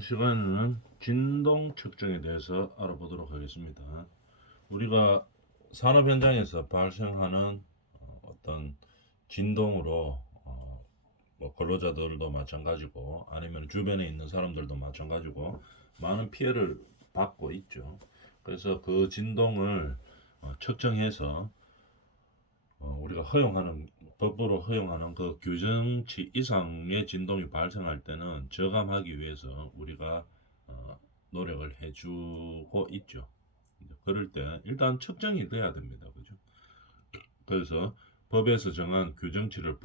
이번 시간에는 진동 측정에 대해서 알아보도록 하겠습니다. 우리가 산업 현장에서 발생하는 어떤 진동으로 뭐 근로자들도 마찬가지고 아니면 주변에 있는 사람들도 마찬가지고 많은 피해를 받고 있죠. 그래서 그 진동을 측정해서 우리가 허용하는 법으로 허용하는 그 규정치 이상의 진동이 발생할 때는 저감하기 위해서 우리가 노력을 해주고 있죠. 그럴 때 일단 측정이 돼야 됩니다. 그죠? 그래서 법에서 정한 규정치를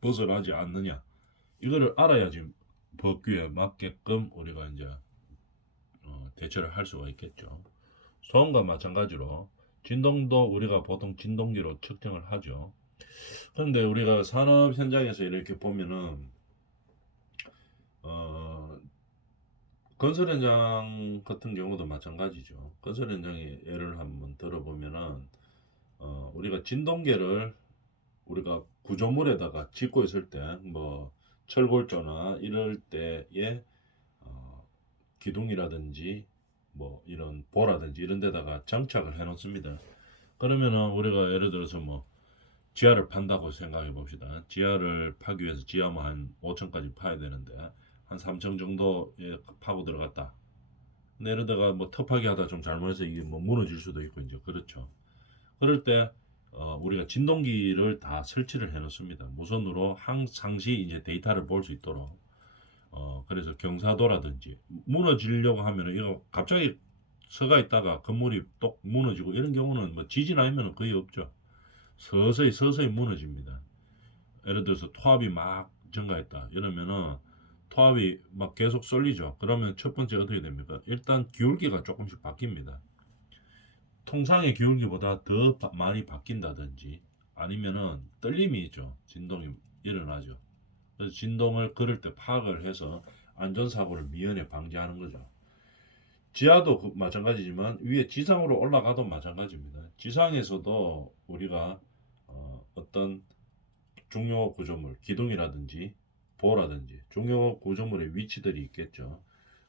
벗어나지 않느냐 이거를 알아야지 법규에 맞게끔 우리가 이제 대처를 할 수가 있겠죠. 소음과 마찬가지로 진동도 우리가 보통 진동기로 측정을 하죠. 그런데 우리가 산업 현장에서 이렇게 보면은 건설 현장 같은 경우도 마찬가지죠. 건설 현장의 예를 한번 들어보면은 우리가 진동계를 우리가 구조물에다가 짓고 있을 때 뭐 철골조나 이럴 때에 기둥이라든지 뭐 이런 보라든지 이런 데다가 장착을 해 놓습니다. 그러면은 우리가 예를 들어서 뭐 지하를 판다고 생각해 봅시다. 지하를 파기 위해서 지하 뭐한 5층까지 파야 되는데 한 3층 정도에 파고 들어갔다. 근데 예를 들어 뭐 터파기 하다 좀 잘못해서 이게 뭐 무너질 수도 있고 이제 그렇죠. 그럴 때 우리가 진동기를 다 설치를 해 놓습니다. 무선으로 상시 이제 데이터를 볼 수 있도록. 그래서 경사도라든지 무너지려고 하면은 이거 갑자기 서가 있다가 건물이 똑 무너지고 이런 경우는 뭐 지진 아니면 거의 없죠. 서서히 무너집니다. 예를 들어서 토합이 막 증가했다 이러면은 토합이 막 계속 쏠리죠. 그러면 첫 번째 어떻게 됩니까? 일단 기울기가 조금씩 바뀝니다. 통상의 기울기보다 더 많이 바뀐다든지 아니면은 떨림이 있죠. 진동이 일어나죠. 그래서 진동을 그럴 때 파악을 해서 안전사고를 미연에 방지하는 거죠. 지하도 마찬가지지만 위에 지상으로 올라가도 마찬가지입니다. 지상에서도 우리가 어떤 중요 구조물, 기둥이라든지 보라든지 중요 구조물의 위치들이 있겠죠.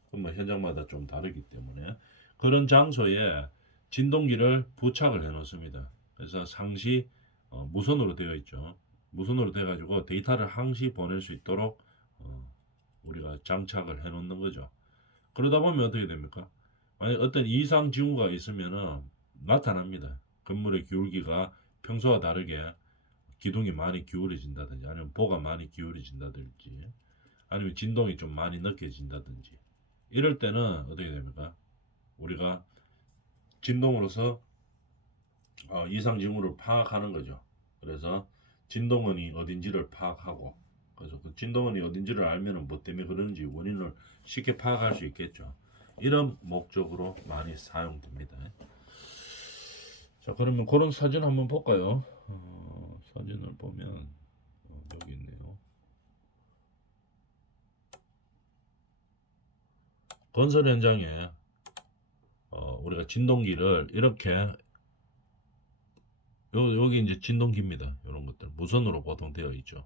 그럼 뭐 현장마다 좀 다르기 때문에 그런 장소에 진동기를 부착을 해 놓습니다. 그래서 상시 무선으로 되어 있죠. 무선으로 돼 가지고 데이터를 항시 보낼 수 있도록 우리가 장착을 해 놓는 거죠. 그러다 보면 어떻게 됩니까? 만약 어떤 이상 징후가 있으면은 나타납니다. 건물의 기울기가 평소와 다르게 기둥이 많이 기울어진다든지 아니면 보가 많이 기울어진다든지 아니면 진동이 좀 많이 느껴진다든지 이럴 때는 어떻게 됩니까? 우리가 진동으로서 이상 징후를 파악하는 거죠. 그래서 진동원이 어딘지를 파악하고 그래서 그 진동원이 어딘지를 알면은 뭐 때문에 그러는지 원인을 쉽게 파악할 수 있겠죠. 이런 목적으로 많이 사용됩니다. 자, 그러면 그런 사진 한번 볼까요? 사진을 보면 여기 있네요. 건설 현장에 우리가 진동기를 이렇게 여기 이제 진동기입니다. 이런 것들 무선으로 보통 되어 있죠.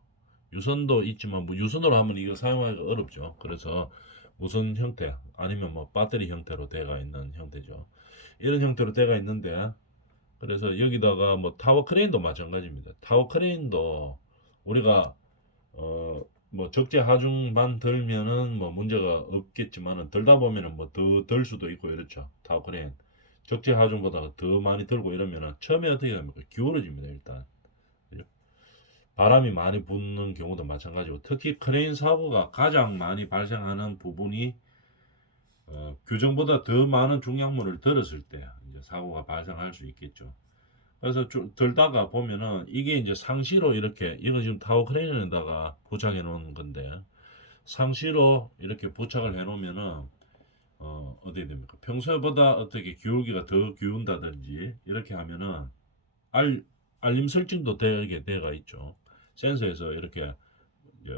유선도 있지만 뭐 유선으로 하면 이거 사용하기가 어렵죠. 그래서 무선 형태 아니면 뭐 배터리 형태로 되어 있는 형태죠. 이런 형태로 되어 있는데 그래서 여기다가 뭐 타워 크레인도 마찬가지입니다. 타워 크레인도 우리가 뭐 적재 하중만 들면은 뭐 문제가 없겠지만은 들다 보면은 뭐 더 들 수도 있고 이렇죠. 타워 크레인 적재 하중보다 더 많이 들고 이러면은 처음에 어떻게 됩니까? 기울어집니다 일단. 그죠? 바람이 많이 부는 경우도 마찬가지고 특히 크레인 사고가 가장 많이 발생하는 부분이 규정보다 더 많은 중량물을 들었을 때 이제 사고가 발생할 수 있겠죠. 그래서 들다가 보면은 이게 이제 상시로 이렇게 이건 지금 타워 크레인에다가 부착해 놓은 건데 상시로 이렇게 부착을 해 놓으면은 어떻게 됩니까? 평소보다 어떻게 기울기가 더 기운다든지 이렇게 하면은 알 알림 설정도 되게 되어 있죠. 센서에서 이렇게 이제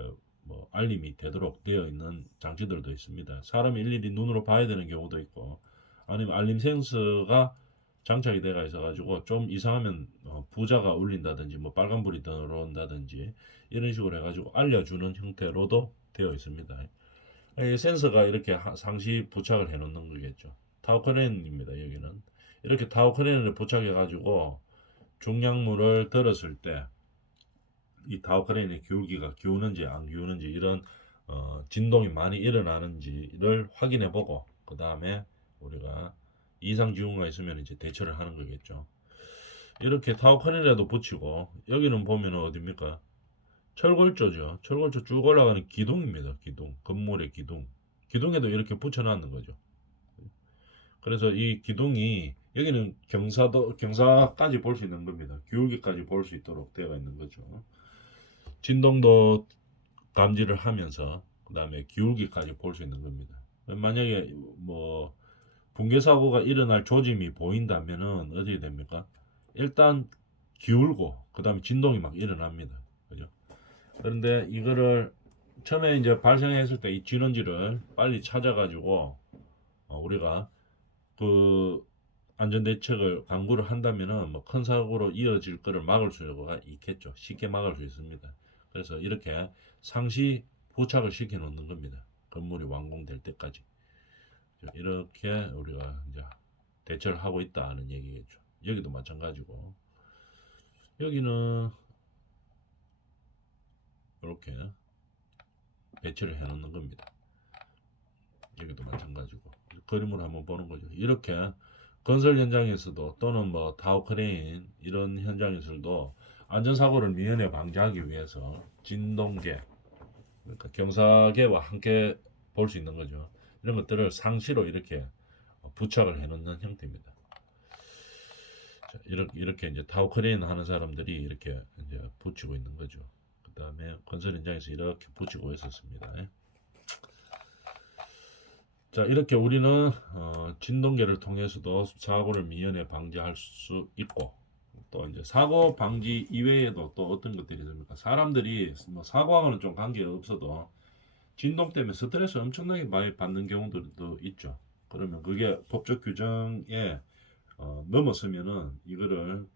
뭐 알림이 되도록 되어 있는 장치들도 있습니다. 사람이 일일이 눈으로 봐야 되는 경우도 있고 아니면 알림 센서가 장착이 되어 있어 가지고 좀 이상하면 부자가 울린다든지 뭐 빨간불이 들어온다든지 이런 식으로 해가지고 알려주는 형태로도 되어 있습니다. 이 센서가 이렇게 상시 부착을 해 놓는 거겠죠. 타워 크레인입니다. 여기는 이렇게 타워 크레인을 부착해 가지고 중량물을 들었을 때 이 타워 크레인의 기울기가 기우는지 안 기우는지 이런 진동이 많이 일어나는지를 확인해 보고 그 다음에 우리가 이상 징후가 있으면 이제 대처를 하는 거겠죠. 이렇게 타워 크레인에도 붙이고 여기는 보면은 어딥니까? 철골조죠. 철골조 쭉 올라가는 기둥입니다. 기둥. 건물의 기둥. 기둥에도 이렇게 붙여놨는 거죠. 그래서 이 기둥이 여기는 경사까지 볼 수 있는 겁니다. 기울기까지 볼 수 있도록 되어 있는 거죠. 진동도 감지를 하면서 그 다음에 기울기까지 볼 수 있는 겁니다. 만약에 뭐 붕괴 사고가 일어날 조짐이 보인다면은 어떻게 됩니까? 일단 기울고 그 다음에 진동이 막 일어납니다. 그죠? 그런데 이거를 처음에 이제 발생했을 때 이 진원지를 빨리 찾아가지고 우리가 그 안전대책을 강구를 한다면은 뭐 큰 사고로 이어질 거를 막을 수가 있겠죠. 쉽게 막을 수 있습니다. 그래서 이렇게 상시 부착을 시켜 놓는 겁니다. 건물이 완공될 때까지. 이렇게 우리가 이제 대처를 하고 있다는 얘기겠죠. 여기도 마찬가지고 여기는 이렇게 배치를 해 놓는 겁니다. 여기도 마찬가지고 그림을 한번 보는 거죠. 이렇게 건설 현장에서도 또는 뭐 타워 크레인 이런 현장에서도 안전사고를 미연에 방지하기 위해서 진동계 그러니까 경사계와 함께 볼 수 있는 거죠. 이런 것들을 상시로 이렇게 부착을 해 놓는 형태입니다. 자, 이렇게 이제 타워 크레인 하는 사람들이 이렇게 이제 붙이고 있는 거죠. 그 다음에 건설 현장에서 이렇게 붙이고 있었습니다. 자, 이렇게 우리는 진동계를 통해서도 사고를 미연에 방지할 수 있고 또 이제 사고 방지 이외에도 또 어떤 것들이 있습니까? 사람들이 뭐 사고하고는 좀 관계가 없어도 진동 때문에 스트레스 엄청나게 많이 받는 경우들도 있죠. 그러면 그게 법적 규정에 넘어서면은 이거를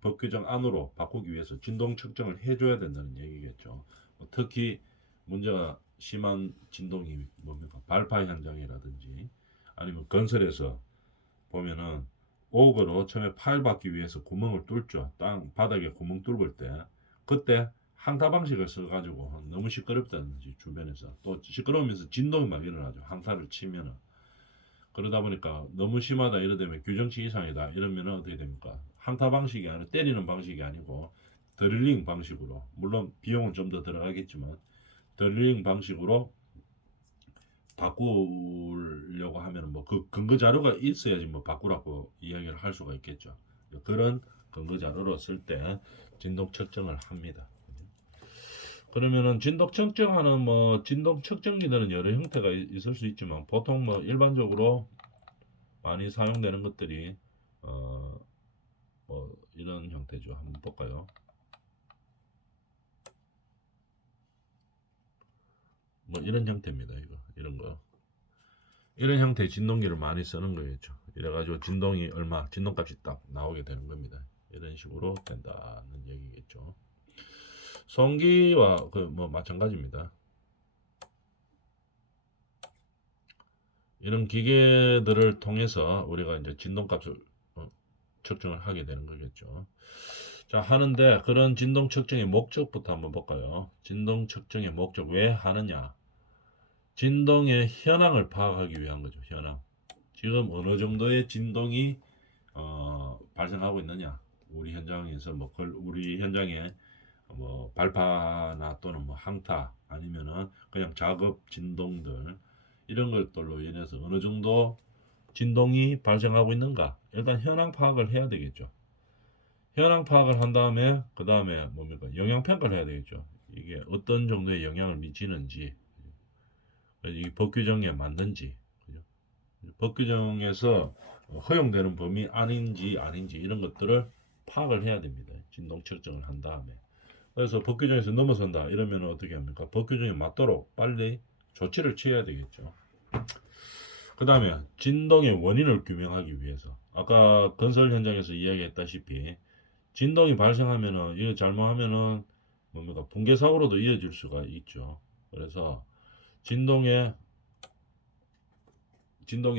법 규정 안으로 바꾸기 위해서 진동 측정을 해줘야 된다는 얘기겠죠. 특히 문제가 심한 진동이 뭡니까? 발파 현장이라든지 아니면 건설에서 보면은 옥으로 처음에 파일 받기 위해서 구멍을 뚫죠. 땅 바닥에 구멍 뚫을 때 그때 항타 방식을 써가지고 너무 시끄럽다든지 주변에서 또 시끄러우면서 진동이 막 일어나죠. 항타를 치면은 그러다 보니까 너무 심하다 이러다면 규정치 이상이다 이러면 어떻게 됩니까? 항타 방식이 아니라 때리는 방식이 아니고 드릴링 방식으로 물론 비용은 좀 더 들어가겠지만 드릴링 방식으로 바꾸려고 하면 뭐 그 근거 자료가 있어야지 뭐 바꾸라고 이야기를 할 수가 있겠죠. 그런 근거 자료로 쓸 때 진동 측정을 합니다. 그러면은 진동 측정하는 뭐 진동 측정기들은 여러 형태가 있을 수 있지만 보통 뭐 일반적으로 많이 사용되는 것들이 뭐 이런 형태죠. 한번 볼까요? 뭐 이런 형태입니다. 이거 이런 거 이런 형태의 진동기를 많이 쓰는 거겠죠. 이래가지고 진동이 얼마 진동값이 딱 나오게 되는 겁니다. 이런 식으로 된다는 얘기겠죠. 송기와 그 뭐 마찬가지입니다. 이런 기계들을 통해서 우리가 이제 진동값을 측정을 하게 되는 거겠죠. 자, 하는데 그런 진동 측정의 목적부터 한번 볼까요? 진동 측정의 목적 왜 하느냐? 진동의 현황을 파악하기 위한 거죠. 현황. 지금 어느 정도의 진동이 발생하고 있느냐? 우리 현장에서 뭐 우리 현장에 뭐 발파나 또는 뭐 항타 아니면은 그냥 작업 진동들 이런 것들로 인해서 어느 정도 진동이 발생하고 있는가? 일단 현황 파악을 해야 되겠죠. 현황 파악을 한 다음에 그 다음에 뭡니까? 영향 평가를 해야 되겠죠. 이게 어떤 정도의 영향을 미치는지, 이 법 규정에 맞는지, 그죠? 법 규정에서 허용되는 범위 아닌지 이런 것들을 파악을 해야 됩니다. 진동 측정을 한 다음에. 그래서 법 규정에서 넘어선다 이러면 어떻게 합니까? 법 규정에 맞도록 빨리 조치를 취해야 되겠죠. 그 다음에 진동의 원인을 규명하기 위해서 아까 건설 현장에서 이야기했다시피 진동이 발생하면은 이거 잘못하면은 뭡니까 붕괴 사고로도 이어질 수가 있죠. 그래서 진동의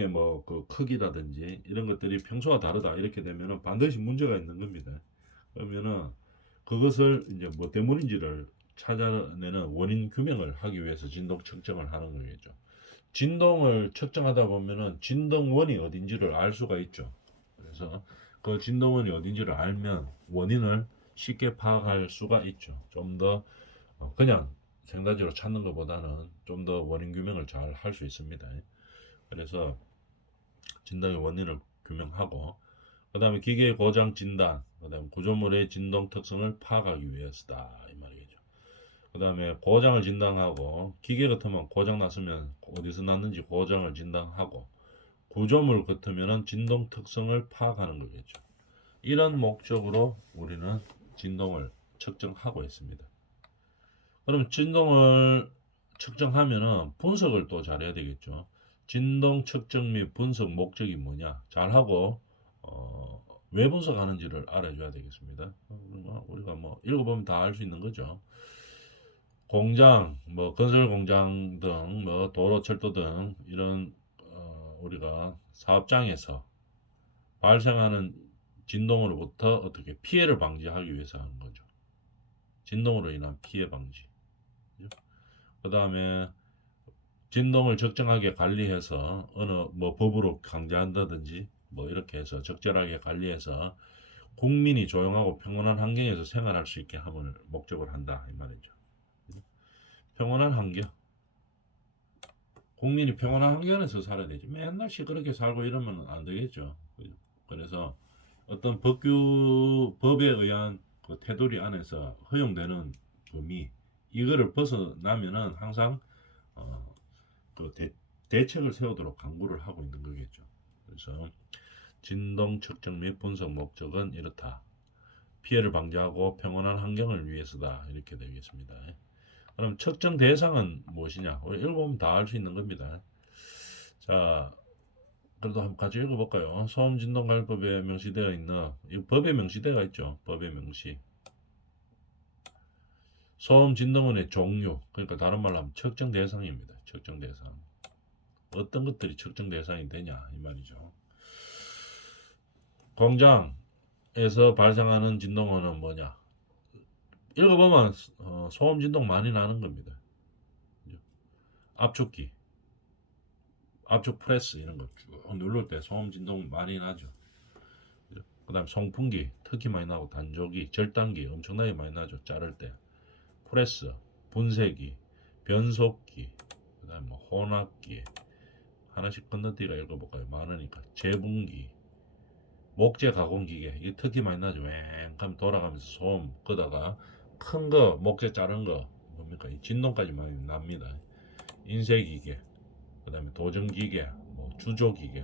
뭐 그 크기라든지 이런 것들이 평소와 다르다 이렇게 되면은 반드시 문제가 있는 겁니다. 그러면은 그것을 이제 뭐 때문인지를 찾아내는 원인 규명을 하기 위해서 진동 측정을 하는 거겠죠. 진동을 측정하다 보면은 진동원이 어딘지를 알 수가 있죠. 그래서 그 진동원이 어딘지를 알면 원인을 쉽게 파악할 수가 있죠. 좀 더 그냥 생다지로 찾는 것보다는 좀 더 원인 규명을 잘 할 수 있습니다. 그래서 진동의 원인을 규명하고 그 다음에 기계의 고장 진단, 그 다음에 구조물의 진동 특성을 파악하기 위해서다 이 말이겠죠. 그 다음에 고장을 진단하고 기계 같으면 고장 났으면 어디서 났는지 고장을 진단하고 구조물 같으면 진동 특성을 파악하는 거겠죠. 이런 목적으로 우리는 진동을 측정하고 있습니다. 그럼 진동을 측정하면은 분석을 또 잘해야 되겠죠. 진동 측정 및 분석 목적이 뭐냐 잘하고 왜 분석하는지를 알아줘야 되겠습니다. 우리가 뭐 읽어보면 다 알 수 있는 거죠. 공장, 뭐 건설 공장 등, 뭐 도로, 철도 등 이런 우리가 사업장에서 발생하는 진동으로부터 어떻게 피해를 방지하기 위해서 하는 거죠. 진동으로 인한 피해 방지. 그 다음에 진동을 적정하게 관리해서 어느 뭐 법으로 강제한다든지 뭐 이렇게 해서 적절하게 관리해서 국민이 조용하고 평온한 환경에서 생활할 수 있게 함을 목적으로 한다 이 말이죠. 평온한 환경. 국민이 평온한 환경에서 살아야 되지. 맨날 시끄럽게 살고 이러면 안 되겠죠. 그래서 어떤 법에 의한 그 테두리 안에서 허용되는 범위 이거를 벗어나면은 항상 그 대책을 세우도록 강구를 하고 있는 거겠죠. 그래서 진동 측정 및 분석 목적은 이렇다. 피해를 방지하고 평온한 환경을 위해서다. 이렇게 되겠습니다. 그럼 측정 대상은 무엇이냐? 우리 읽어보면 다 알 수 있는 겁니다. 자, 그래도 한번 같이 읽어볼까요? 소음진동관리법에 명시되어 있는 이 법에 명시되어 있죠. 법의 명시. 소음진동원의 종류, 그러니까 다른 말로 하면 측정 대상입니다. 측정 대상. 어떤 것들이 측정 대상이 되냐 이 말이죠. 공장에서 발생하는 진동원은 뭐냐? 읽어보면 소음 진동 많이 나는 겁니다. 압축기, 압축 프레스 이런 거 쭉 누를 때 소음 진동 많이 나죠. 그 다음 송풍기 특히 많이 나고 단조기, 절단기 엄청나게 많이 나죠. 자를 때 프레스, 분쇄기, 변속기, 그 다음 뭐 혼합기 하나씩 건너뛰기가 읽어볼까요? 많으니까 재분기, 목재 가공 기계 이게 특히 많이 나죠. 왱 하면 돌아가면서 소음 끄다가 큰 거 목재 자른 거 뭡니까? 이 진동까지 많이 납니다. 인쇄 기계, 그다음에 도전 기계, 뭐 주조 기계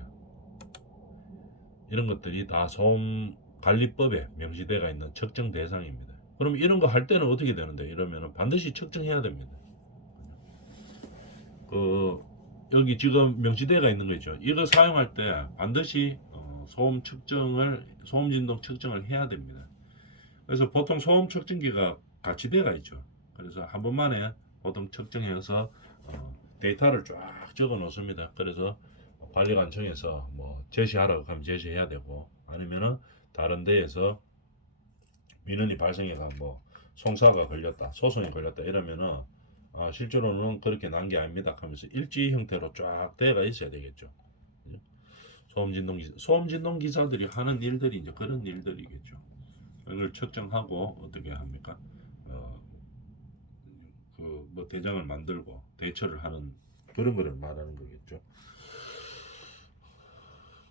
이런 것들이 다 소음 관리법에 명시되어 있는 측정 대상입니다. 그럼 이런 거 할 때는 어떻게 되는데? 이러면은 반드시 측정해야 됩니다. 그 여기 지금 명시되어 있는 거 있죠. 이거 사용할 때 반드시 소음 진동 측정을 해야 됩니다. 그래서 보통 소음 측정기가 같이 되어 있죠. 그래서 한 번만에 보통 측정해서 데이터를 쫙 적어 놓습니다. 그래서 관리관청에서 뭐 제시하라고 하면 제시해야 되고 아니면은 다른 데에서 민원이 발생해가 뭐 송사가 걸렸다, 소송이 걸렸다 이러면은 실제로는 그렇게 난 게 아닙니다 하면서 일지 형태로 쫙 되어가 있어야 되겠죠. 소음진동 기사들이 하는 일들이 이제 그런 일들이겠죠. 이걸 측정하고 어떻게 합니까? 그 뭐 대장을 만들고 대처를 하는 그런 거를 말하는 거겠죠.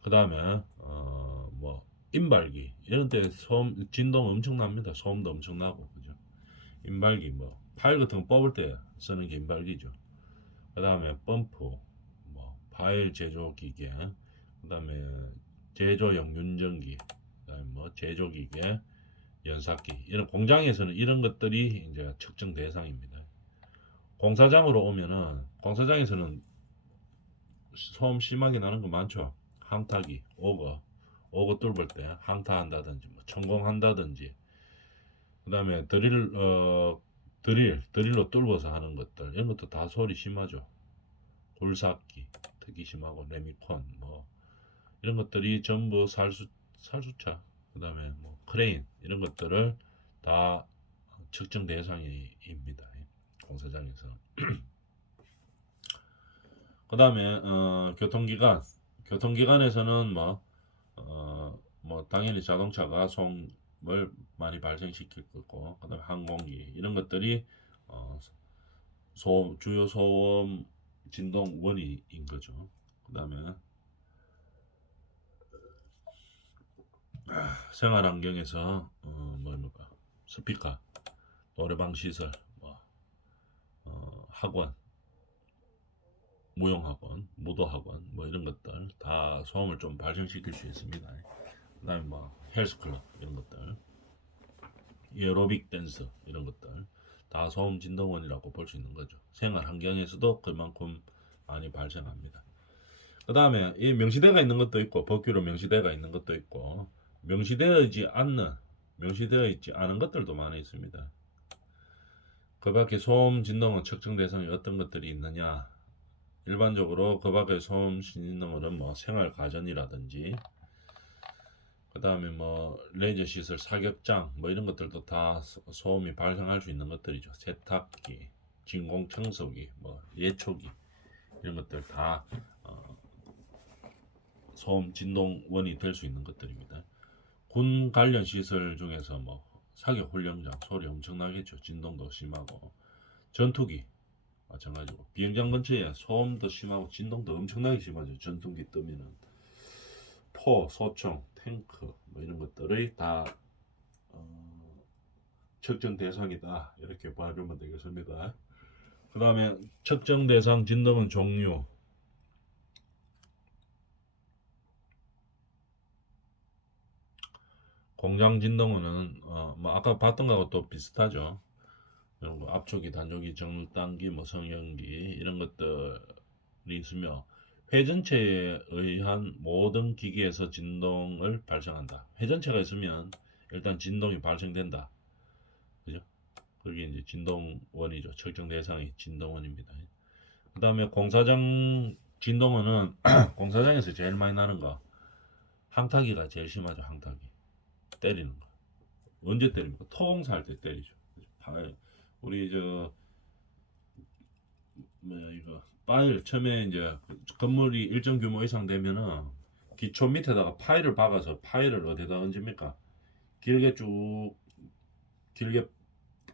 그 다음에 뭐 인발기 이런 때 소음 진동 엄청납니다. 소음도 엄청나고 그죠. 인발기 뭐 파일 같은 거 뽑을 때 쓰는 게 인발기죠. 그 다음에 펌프, 뭐 파일 제조 기계, 그 다음에 제조용 윤전기, 그다음에 뭐 제조 기계, 연삭기 이런 공장에서는 이런 것들이 이제 측정 대상입니다. 공사장으로 오면은 공사장에서는 소음 심하게 나는 거 많죠. 항타기, 오거 뚫을 때 항타한다든지 뭐 천공한다든지 그다음에 드릴로 뚫어서 하는 것들 이런 것도 다 소리 심하죠. 불삭기 특히 심하고 레미콘 뭐 이런 것들이 전부 살수차 그다음에 뭐 크레인 이런 것들을 다 측정 대상입니다. 공사장에서. 그다음에 교통기관에서는 뭐 당연히 자동차가 소음을 많이 발생시킬 거고 그다음에 항공기 이런 것들이 주요 소음 진동 원인인 거죠. 그다음에 생활 환경에서 뭡니까 스피커, 노래방 시설, 학원, 무용학원, 무도학원 뭐 이런 것들 다 소음을 좀 발생시킬 수 있습니다. 그다음에 뭐 헬스클럽 이런 것들, 에어로빅 댄스 이런 것들 다 소음 진동원이라고 볼 수 있는 거죠. 생활 환경에서도 그만큼 많이 발생합니다. 그다음에 이 명시대가 있는 것도 있고 법규로 명시대가 있는 것도 있고 명시되어 있지 않은 것들도 많이 있습니다. 그 밖에 소음 진동은 측정 대상이 어떤 것들이 있느냐? 일반적으로 그 밖에 소음 진동은 뭐 생활 가전이라든지 그 다음에 뭐 레이저 시설 사격장 뭐 이런 것들도 다 소음이 발생할 수 있는 것들이죠. 세탁기, 진공 청소기, 뭐 예초기 이런 것들 다 소음 진동원이 될 수 있는 것들입니다. 군 관련 시설 중에서 뭐 사격 훈련장 소리 엄청나겠죠. 진동도 심하고 전투기 마찬가지고 비행장 근처에 소음도 심하고 진동도 엄청나게 심하죠. 전투기 뜨면은 소총, 탱크 뭐 이런 것들의 다 측정 대상이다 이렇게 봐주면 되겠습니다. 그 다음에 측정 대상 진동은 종류 공장 진동은 뭐 아까 봤던 거하고 또 비슷하죠. 그리고 압축기, 단축기, 정단기, 뭐 성형기 이런 것들이 있으며 회전체에 의한 모든 기기에서 진동을 발생한다. 회전체가 있으면 일단 진동이 발생된다. 그죠? 그게 이제 진동원이죠. 측정 대상이 진동원입니다. 그 다음에 공사장 진동원은 공사장에서 제일 많이 나는 거 항타기가 제일 심하죠. 항타기 때리는 거. 언제 때립니까? 토공사할 때 때리죠. 우리 이거 파일 처음에 이제 건물이 일정 규모 이상 되면은 기초 밑에다가 파일을 박아서 파일을 어디다 얹습니까? 길게 길게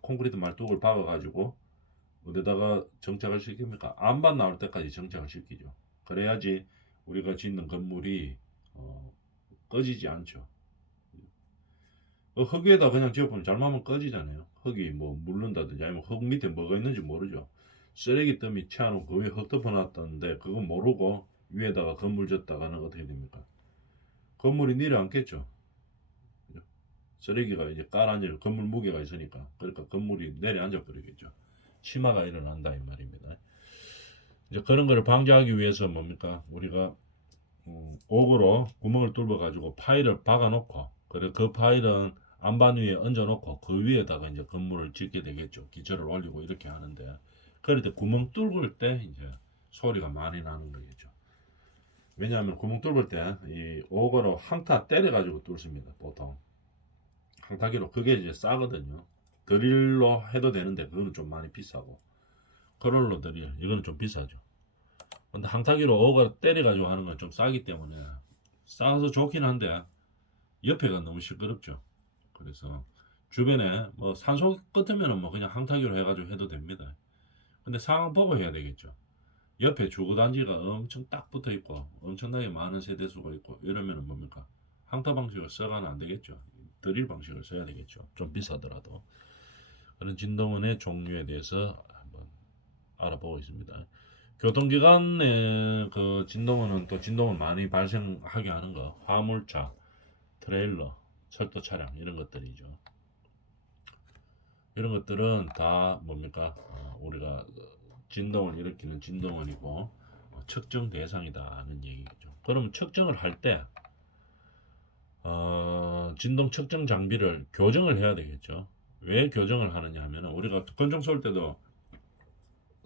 콘크리트 말뚝을 박아가지고 어디다가 정착을 시킵니까? 안반 나올 때까지 정착을 시키죠. 그래야지 우리가 짓는 건물이 꺼지지 않죠. 흙 위에다 그냥 지어보면 잘못하면 꺼지잖아요. 흙이 뭐 물른다든지 아니면 흙 밑에 뭐가 있는지 모르죠. 쓰레기 더미 채워놓고 그 위에 흙 덮어놨던데 그거 모르고 위에다가 건물 짓다가는 어떻게 됩니까? 건물이 내려앉겠죠. 쓰레기가 이제 깔아앉을 건물 무게가 있으니까 그러니까 건물이 내려앉아 버리겠죠. 심화가 일어난다 이 말입니다. 이제 그런 거를 방지하기 위해서 뭡니까? 우리가 옥으로 구멍을 뚫어 가지고 파일을 박아 놓고 그래 그 파일은 안반 위에 얹어 놓고 그 위에다가 이제 건물을 짓게 되겠죠. 기초를 올리고 이렇게 하는데 그럴 때 구멍 뚫을 때 이제 소리가 많이 나는 거겠죠. 왜냐하면 구멍 뚫을 때 이 옥으로 항타 때려 가지고 뚫습니다. 보통 항타기로 그게 이제 싸거든요. 드릴로 해도 되는데 그거는 좀 많이 비싸고 그롤로 드릴 이거는 좀 비싸죠. 근데 항타기로 옥을 때려 가지고 하는 건 좀 싸기 때문에 싸서 좋긴 한데 옆에가 너무 시끄럽죠. 그래서 주변에 뭐 산소 끝이면은 뭐 그냥 항타기로 해가지고 해도 됩니다. 근데 상황 보고 해야 되겠죠. 옆에 주거단지가 엄청 딱 붙어 있고 엄청나게 많은 세대수가 있고 이러면은 뭡니까? 항타 방식을 써가는 안 되겠죠. 드릴 방식을 써야 되겠죠. 좀 비싸더라도 그런 진동원의 종류에 대해서 한번 알아보고 있습니다. 교통기관의 그 진동원은 또 진동을 많이 발생하게 하는 거 화물차, 트레일러, 철도 차량 이런 것들이죠. 이런 것들은 다 뭡니까? 우리가 진동을 일으키는 진동원이고 측정 대상이다는 얘기죠. 그러면 측정을 할 때 진동 측정 장비를 교정을 해야 되겠죠. 왜 교정을 하느냐 하면 우리가 건총 쏠 때도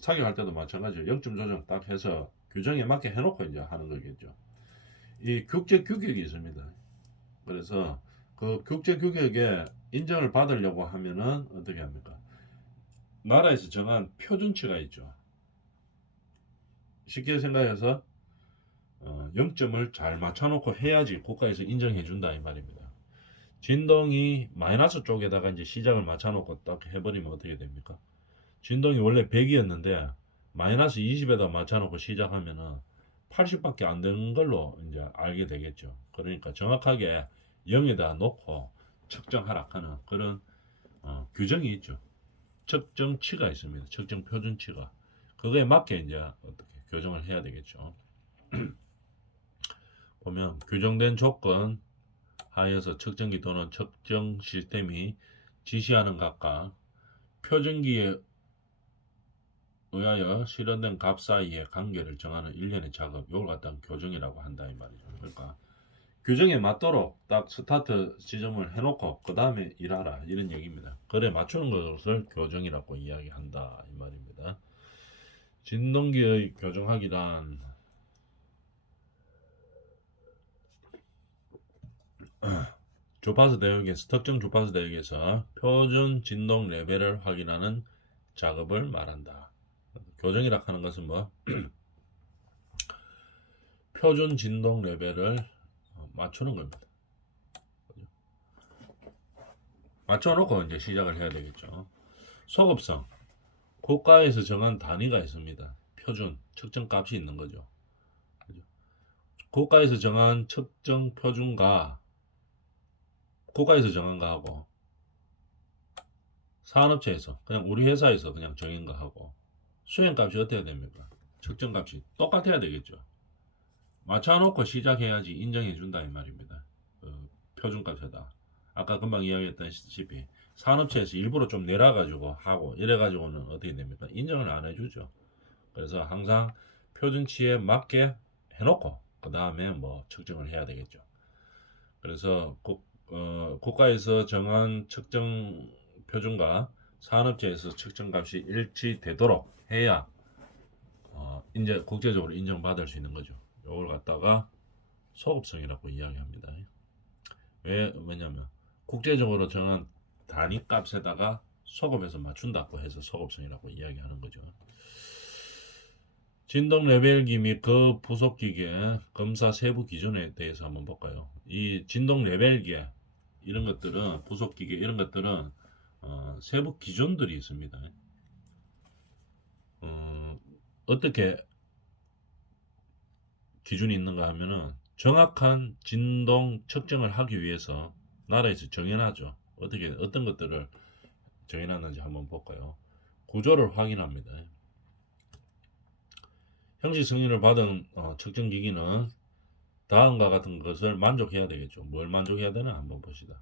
사격할 때도 마찬가지로 0점 조정 딱 해서 규정에 맞게 해놓고 이제 하는 거겠죠. 이 국제 규격이 있습니다. 그래서 그 국제 규격에 인정을 받으려고 하면은 어떻게 합니까? 나라에서 정한 표준치가 있죠. 쉽게 생각해서 0점을 잘 맞춰놓고 해야지 국가에서 인정해 준다 이 말입니다. 진동이 마이너스 쪽에다가 이제 시작을 맞춰놓고 딱 해버리면 어떻게 됩니까? 진동이 원래 100이었는데 마이너스 20에다 맞춰놓고 시작하면은 80밖에 안 되는 걸로 이제 알게 되겠죠. 그러니까 정확하게 0에다 놓고 측정하라 하는 그런 규정이 있죠. 측정치가 있습니다. 측정 표준치가. 그거에 맞게 이제 어떻게 교정을 해야 되겠죠. 보면 규정된 조건 하에서 측정기 또는 측정 시스템이 지시하는 각각 표준기에 의하여 실현된 값 사이의 관계를 정하는 일련의 작업, 이걸 갖다 교정이라고 한다 이 말이죠. 그러니까 규정에 맞도록 딱 스타트 지점을 해놓고 그 다음에 일하라 이런 얘기입니다. 그래 맞추는 것을 교정이라고 이야기한다 이 말입니다. 진동기의 교정하기란 주파수 대역에서 특정 주파수 대역에서 표준 진동 레벨을 확인하는 작업을 말한다. 교정이라 하는 것은 뭐 표준 진동 레벨을 맞추는 겁니다. 맞춰놓고 이제 시작을 해야 되겠죠. 소급성 국가에서 정한 단위가 있습니다. 표준 측정 값이 있는 거죠. 국가에서 정한 측정 표준과 국가에서 정한 거하고 산업체에서 그냥 우리 회사에서 그냥 정한 거하고 수행값이 어때야 됩니까? 측정값이 똑같아야 되겠죠. 맞춰놓고 시작해야지 인정해 준다 이 말입니다. 표준값에다. 아까 금방 이야기했다시피 산업체에서 일부러 좀 내려가지고 하고 이래가지고는 어떻게 됩니까? 인정을 안 해주죠. 그래서 항상 표준치에 맞게 해놓고 그 다음에 뭐 측정을 해야 되겠죠. 그래서 국가에서 정한 측정 표준과 산업체에서 측정값이 일치되도록 해야 이제 국제적으로 인정받을 수 있는 거죠. 이걸 갖다가 소급성이라고 이야기합니다. 왜냐면 국제적으로 정한 단위 값에다가 소급해서 맞춘다고 해서 소급성이라고 이야기하는 거죠. 진동 레벨기 및 그 부속 기계 검사 세부 기준에 대해서 한번 볼까요? 이 진동 레벨기 이런 것들은 부속 기계 이런 것들은 세부 기준들이 있습니다. 어떻게 기준이 있는가 하면은 정확한 진동 측정을 하기 위해서 나라에서 정해놨죠. 어떤 것들을 정해놨는지 한번 볼까요? 구조를 확인합니다. 형식 승인을 받은 측정기기는 다음과 같은 것을 만족해야 되겠죠. 뭘 만족해야 되나 한번 봅시다.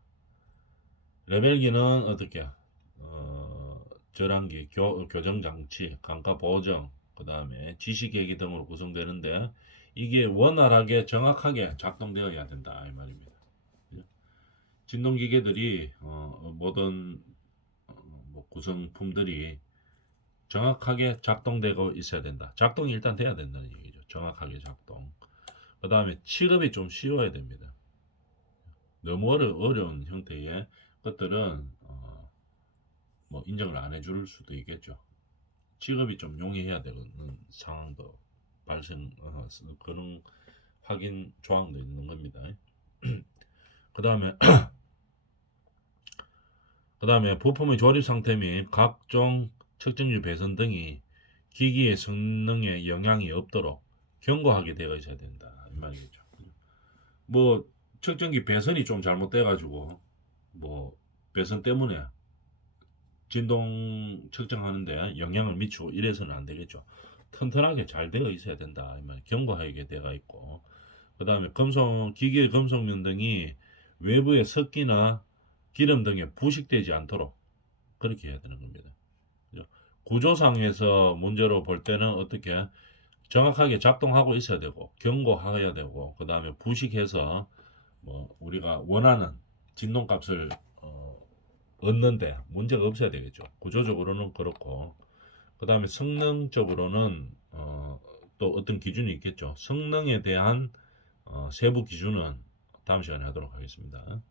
레벨기는 어떻게 절항기, 교정장치, 강가 보정, 그 다음에 지시계기 등으로 구성되는데 이게 원활하게 정확하게 작동되어야 된다 이 말입니다. 진동기계들이 모든 뭐 구성품들이 정확하게 작동되고 있어야 된다. 작동이 일단 돼야 된다는 얘기죠. 정확하게 작동. 그 다음에 취급이 좀 쉬워야 됩니다. 너무 어려운 형태의 것들은 뭐 인정을 안 해줄 수도 있겠죠. 취급이 좀 용이해야 되는 상황도 그런 확인 조항도 있는 겁니다. 그 다음에 부품의 조립 상태 및 각종 측정유 배선 등이 기기의 성능에 영향이 없도록 경고하게 되어 있어야 된다 이 말이겠죠. 뭐 측정기 배선이 좀 잘못돼 가지고 뭐 배선 때문에 진동 측정하는데 영향을 미치고 이래서는 안 되겠죠. 튼튼하게 잘 되어 있어야 된다 이 말. 경고하게 되어 있고 그 다음에 기계의 금속면 등이 외부의 습기나 기름 등에 부식되지 않도록 그렇게 해야 되는 겁니다. 구조상에서 문제로 볼 때는 어떻게 정확하게 작동하고 있어야 되고 경고해야 되고 그 다음에 부식해서 뭐 우리가 원하는 진동값을 얻는데 문제가 없어야 되겠죠. 구조적으로는 그렇고 그 다음에 성능적으로는 또 어떤 기준이 있겠죠. 성능에 대한 세부 기준은 다음 시간에 하도록 하겠습니다.